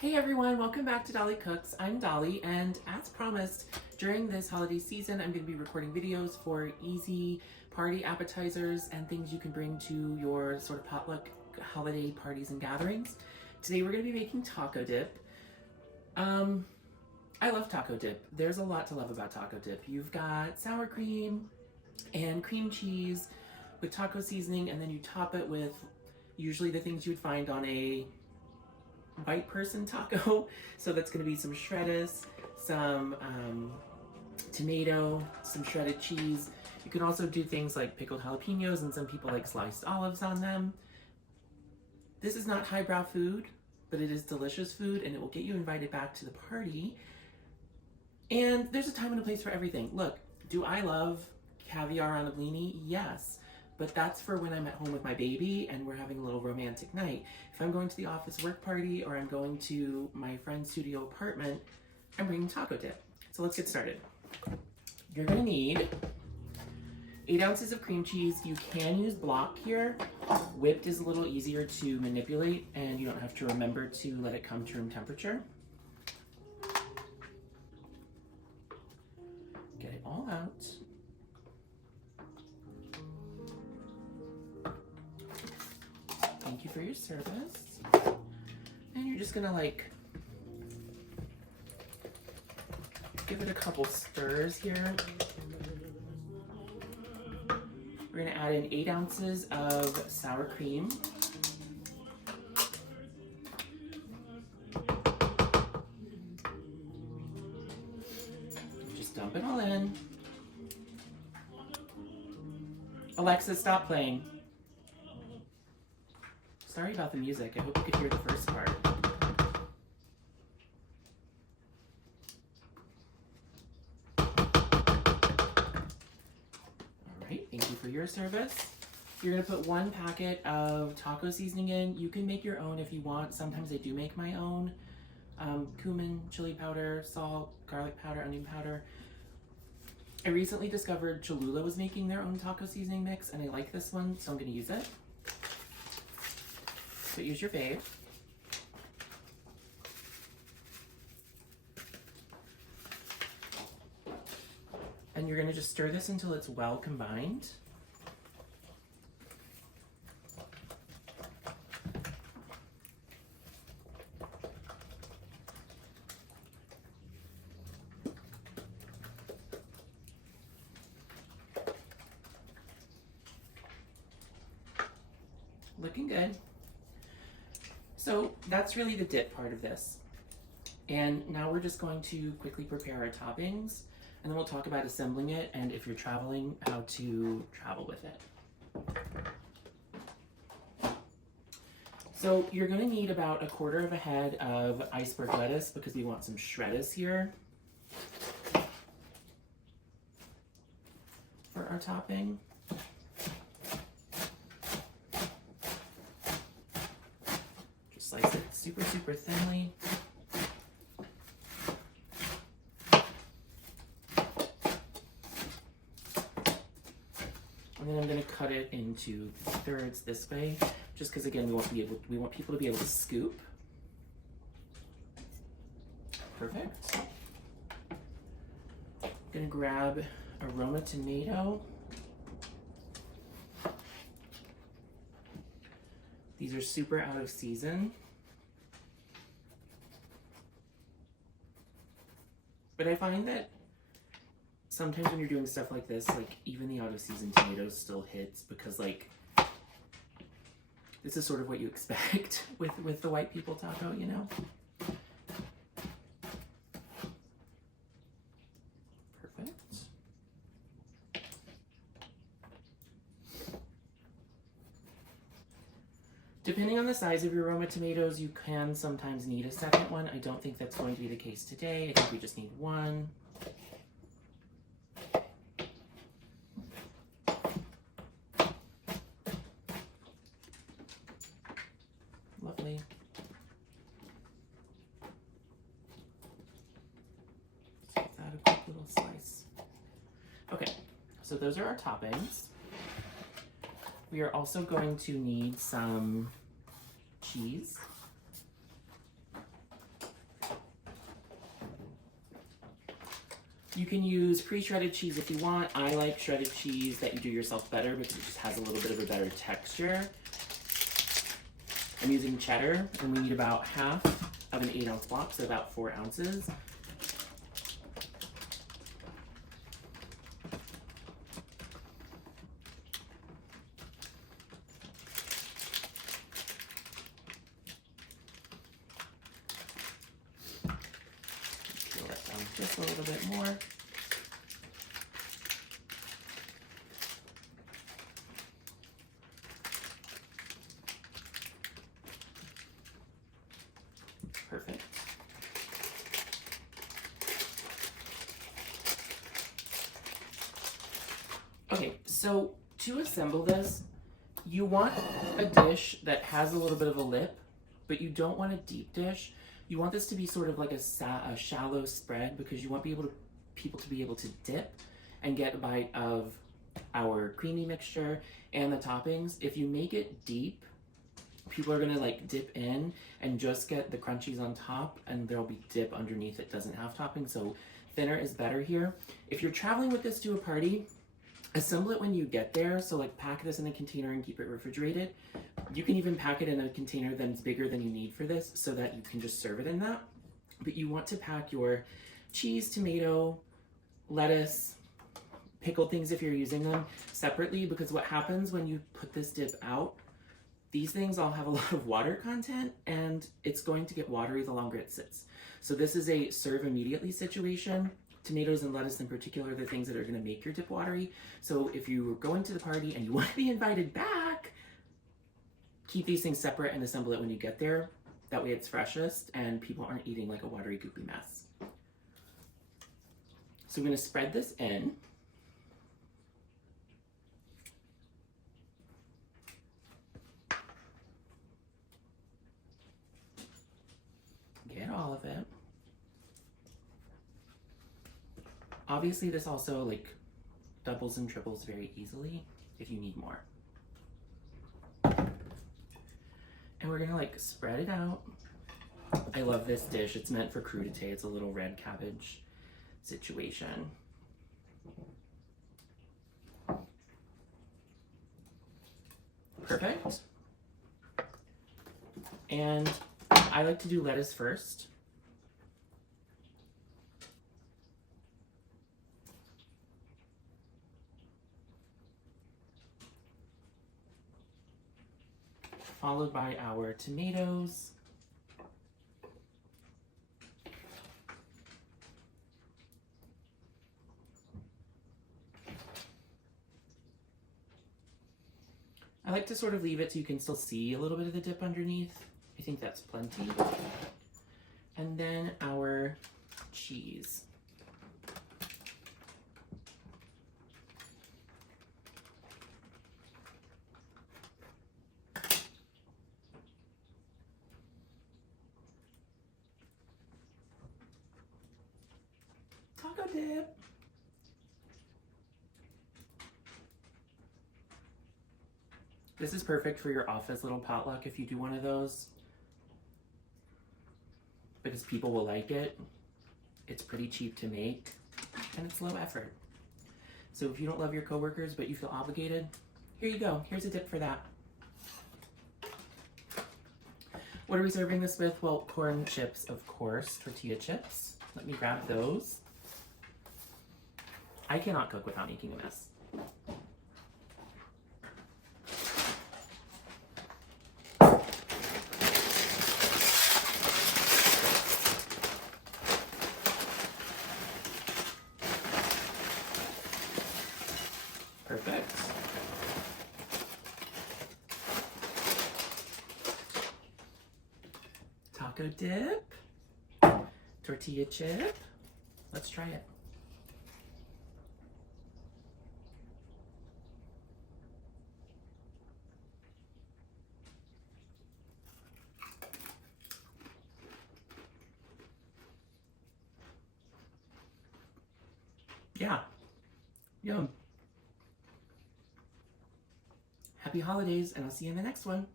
Hey everyone, welcome back to Dolly Cooks. I'm Dolly, and as promised, during this holiday season, I'm going to be recording videos for easy party appetizers and things you can bring to your sort of potluck holiday parties and gatherings. Today we're going to be making taco dip. I love taco dip. There's a lot to love about taco dip. You've got sour cream and cream cheese with taco seasoning, and then you top it with usually the things you would find on a white person taco. So that's going to be some shredders, some tomato, some shredded cheese. You can also do things like pickled jalapenos, and some people like sliced olives on them. This is not highbrow food, but it is delicious food, and it will get you invited back to the party. And there's a time and a place for everything. Look, do I love caviar on a blini? Yes. But that's for when I'm at home with my baby and we're having a little romantic night. If I'm going to the office work party or I'm going to my friend's studio apartment, I'm bringing taco dip. So let's get started. You're gonna need 8 ounces of cream cheese. You can use block here. Whipped is a little easier to manipulate and you don't have to remember to let it come to room temperature. Get it all out. Thank you for your service. And you're just gonna give it a couple stirs here. We're gonna add in 8 ounces of sour cream. Just dump it all in. Alexa, stop playing. Sorry about the music. I hope you could hear the first part. Alright, thank you for your service. You're going to put 1 packet of taco seasoning in. You can make your own if you want. Sometimes I do make my own. Cumin, chili powder, salt, garlic powder, onion powder. I recently discovered Cholula was making their own taco seasoning mix, and I like this one, so I'm going to use it. So use your fave. And you're going to just stir this until it's well combined. Looking good. So that's really the dip part of this. And now we're just going to quickly prepare our toppings, and then we'll talk about assembling it and if you're traveling, how to travel with it. So you're gonna need about 1/4 head of iceberg lettuce because we want some shredders here for our topping. Slice it super, super thinly. And then I'm going to cut it into thirds this way, just because again we want people to be able to scoop. Perfect. I'm going to grab a Roma tomato. These are super out of season. But I find that sometimes when you're doing stuff like this, even the out of season tomatoes still hits because this is sort of what you expect with the white people taco, you know? Perfect. Depending on the size of your Roma tomatoes, you can sometimes need a second one. I don't think that's going to be the case today. I think we just need 1. Lovely. So let's add a quick little slice. Okay, so those are our toppings. We are also going to need some cheese. You can use pre-shredded cheese if you want. I like shredded cheese that you do yourself better because it just has a little bit of a better texture. I'm using cheddar, and we need about half of an 8-ounce block, so about 4 ounces. Peel that down just a little bit more. Perfect. Okay, so to assemble this, you want a dish that has a little bit of a lip, but you don't want a deep dish. You want this to be sort of like a shallow spread because you want people to be able to dip and get a bite of our creamy mixture and the toppings. If you make it deep, people are gonna like dip in and just get the crunchies on top, and there'll be dip underneath that doesn't have topping, so thinner is better here. If you're traveling with this to a party, assemble it when you get there, so like pack this in a container and keep it refrigerated. You can even pack it in a container that's bigger than you need for this so that you can just serve it in that. But you want to pack your cheese, tomato, lettuce, pickled things if you're using them separately, because what happens when you put this dip out, these things all have a lot of water content and it's going to get watery the longer it sits. So this is a serve immediately situation. Tomatoes and lettuce in particular are the things that are gonna make your dip watery. So if you were going to the party and you want to be invited back, keep these things separate and assemble it when you get there. That way it's freshest and people aren't eating like a watery, goopy mess. So I'm gonna spread this in. Get all of it. Obviously this also like doubles and triples very easily if you need more. And we're gonna like spread it out. I love this dish. It's meant for crudité. It's a little red cabbage situation. Perfect. And I like to do lettuce first. Followed by our tomatoes. I like to sort of leave it so you can still see a little bit of the dip underneath. I think that's plenty. And then our cheese. Taco dip. This is perfect for your office little potluck if you do one of those, because people will like it. It's pretty cheap to make and it's low effort. So if you don't love your coworkers but you feel obligated, here you go. Here's a dip for that. What are we serving this with? Well, corn chips, of course, tortilla chips. Let me grab those. I cannot cook without making a mess. Perfect. Taco dip, tortilla chip. Let's try it. Yeah, yum. Happy holidays, and I'll see you in the next one.